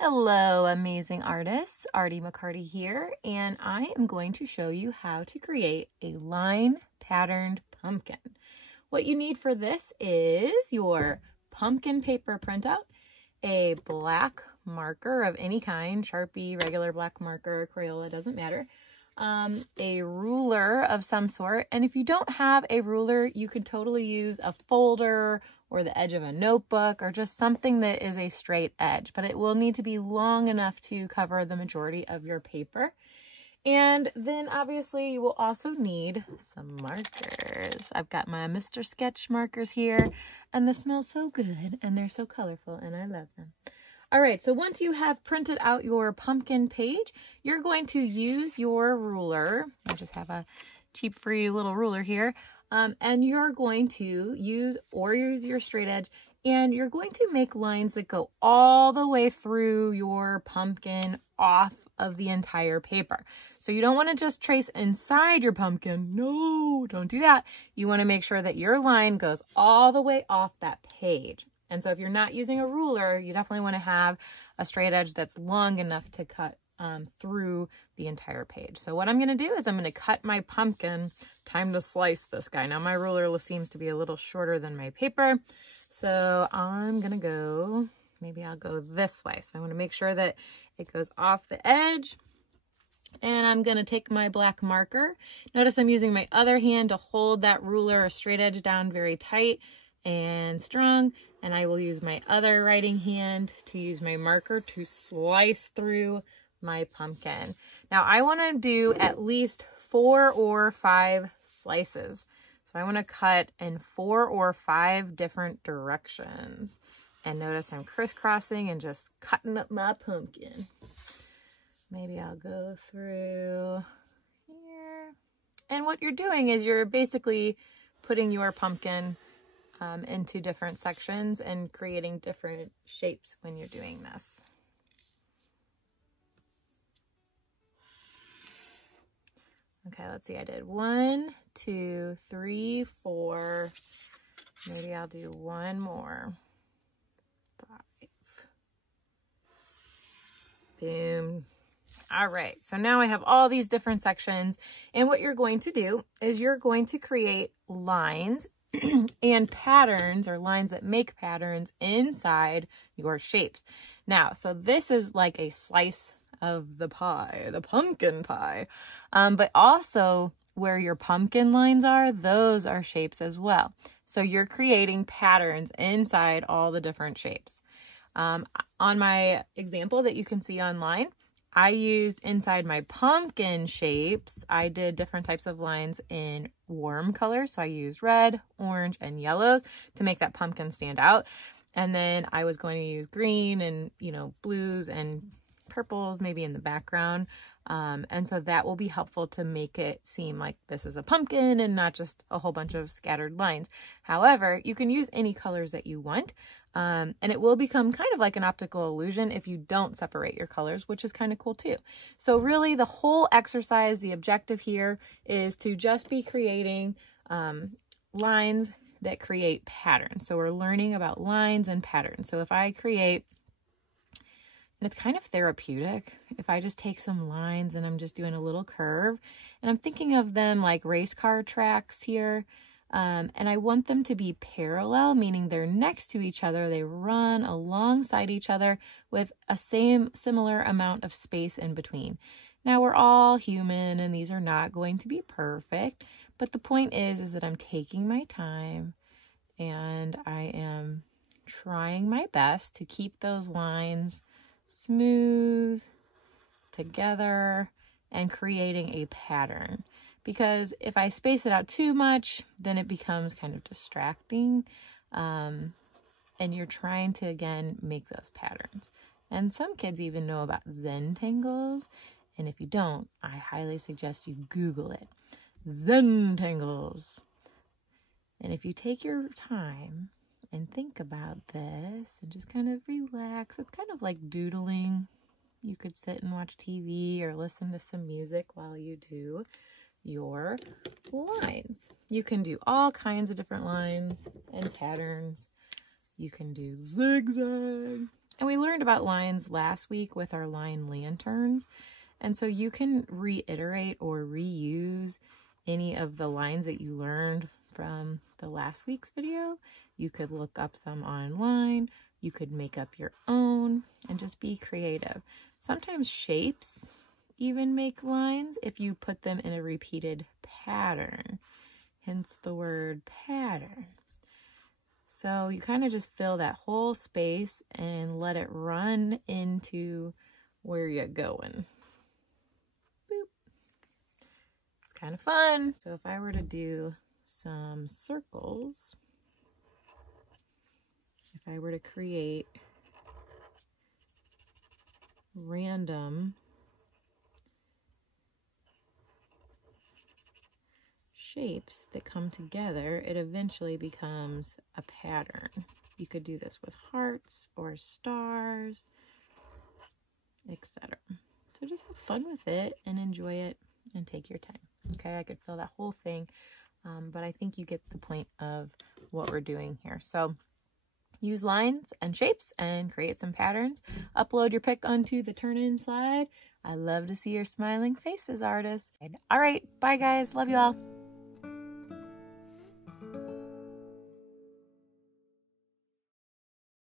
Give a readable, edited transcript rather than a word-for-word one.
Hello, amazing artists. Artie McCarty here, and I am going to show you how to create a line patterned pumpkin. What you need for this is your pumpkin paper printout, a black marker of any kind, Sharpie, regular black marker, Crayola, doesn't matter, a ruler of some sort. And if you don't have a ruler, you could totally use a folder or the edge of a notebook or just something that is a straight edge, but it will need to be long enough to cover the majority of your paper. And then obviously you will also need some markers. I've got my Mr. Sketch markers here, and they smell so good and they're so colorful and I love them. All right, so once you have printed out your pumpkin page, you're going to use your ruler. I just have a cheap free little ruler here. And you're going to use your straight edge, and you're going to make lines that go all the way through your pumpkin off of the entire paper. So you don't want to just trace inside your pumpkin. No, don't do that. You want to make sure that your line goes all the way off that page. And so if you're not using a ruler, you definitely want to have a straight edge that's long enough to cut through the entire page. So what I'm going to do is I'm going to cut my pumpkin. Time to slice this guy. Now my ruler seems to be a little shorter than my paper. So I'm going to go, maybe I'll go this way. So I want to make sure that it goes off the edge. And I'm going to take my black marker. Notice I'm using my other hand to hold that ruler or straight edge down very tight and strong. And I will use my other writing hand to use my marker to slice through my pumpkin. Now I want to do at least 4 or 5 slices. So I want to cut in 4 or 5 different directions. And notice I'm crisscrossing and just cutting up my pumpkin. Maybe I'll go through here. And what you're doing is you're basically putting your pumpkin into different sections and creating different shapes when you're doing this. Okay, let's see, I did 1, 2, 3, 4. Maybe I'll do one more. 5. Boom. All right, so now I have all these different sections, and what you're going to do is you're going to create lines and patterns, or lines that make patterns inside your shapes. Now, so this is like a slice of the pie, the pumpkin pie. But also where your pumpkin lines are, those are shapes as well. So you're creating patterns inside all the different shapes. On my example that you can see online, I used inside my pumpkin shapes, I did different types of lines in warm colors. So I used red, orange, and yellows to make that pumpkin stand out. And then I was going to use green and, blues and purples maybe in the background. And so that will be helpful to make it seem like this is a pumpkin and not just a whole bunch of scattered lines. However, you can use any colors that you want. And it will become kind of like an optical illusion if you don't separate your colors, which is kind of cool too. So really the whole exercise, the objective here is to just be creating lines that create patterns. So we're learning about lines and patterns. So if I create, and it's kind of therapeutic if I just take some lines and I'm just doing a little curve, and I'm thinking of them like race car tracks here. And I want them to be parallel, meaning they're next to each other. They run alongside each other with a similar amount of space in between. Now we're all human and these are not going to be perfect, but the point is that I'm taking my time and I am trying my best to keep those lines smooth together and creating a pattern. Because if I space it out too much, then it becomes kind of distracting. And you're trying to, again, make those patterns. And some kids even know about Zentangles. And if you don't, I highly suggest you Google it. Zentangles. And if you take your time and think about this and just kind of relax, it's kind of like doodling. You could sit and watch TV or listen to some music while you do your lines. You can do all kinds of different lines and patterns. You can do zigzag. And we learned about lines last week with our line lanterns. And so you can reiterate or reuse any of the lines that you learned from the last week's video. You could look up some online. You could make up your own and just be creative. Sometimes shapes even make lines if you put them in a repeated pattern, hence the word pattern. So you kind of just fill that whole space and let it run into where you're going. Boop. It's kind of fun. So if I were to do some circles, if I were to create random shapes that come together, it eventually becomes a pattern. You could do this with hearts or stars, etc. So just have fun with it and enjoy it and take your time. Okay, I could fill that whole thing, but I think you get the point of what we're doing here. So use lines and shapes and create some patterns. Upload your pic onto the Turn-In slide. I love to see your smiling faces, artists. All right, bye guys. Love you all.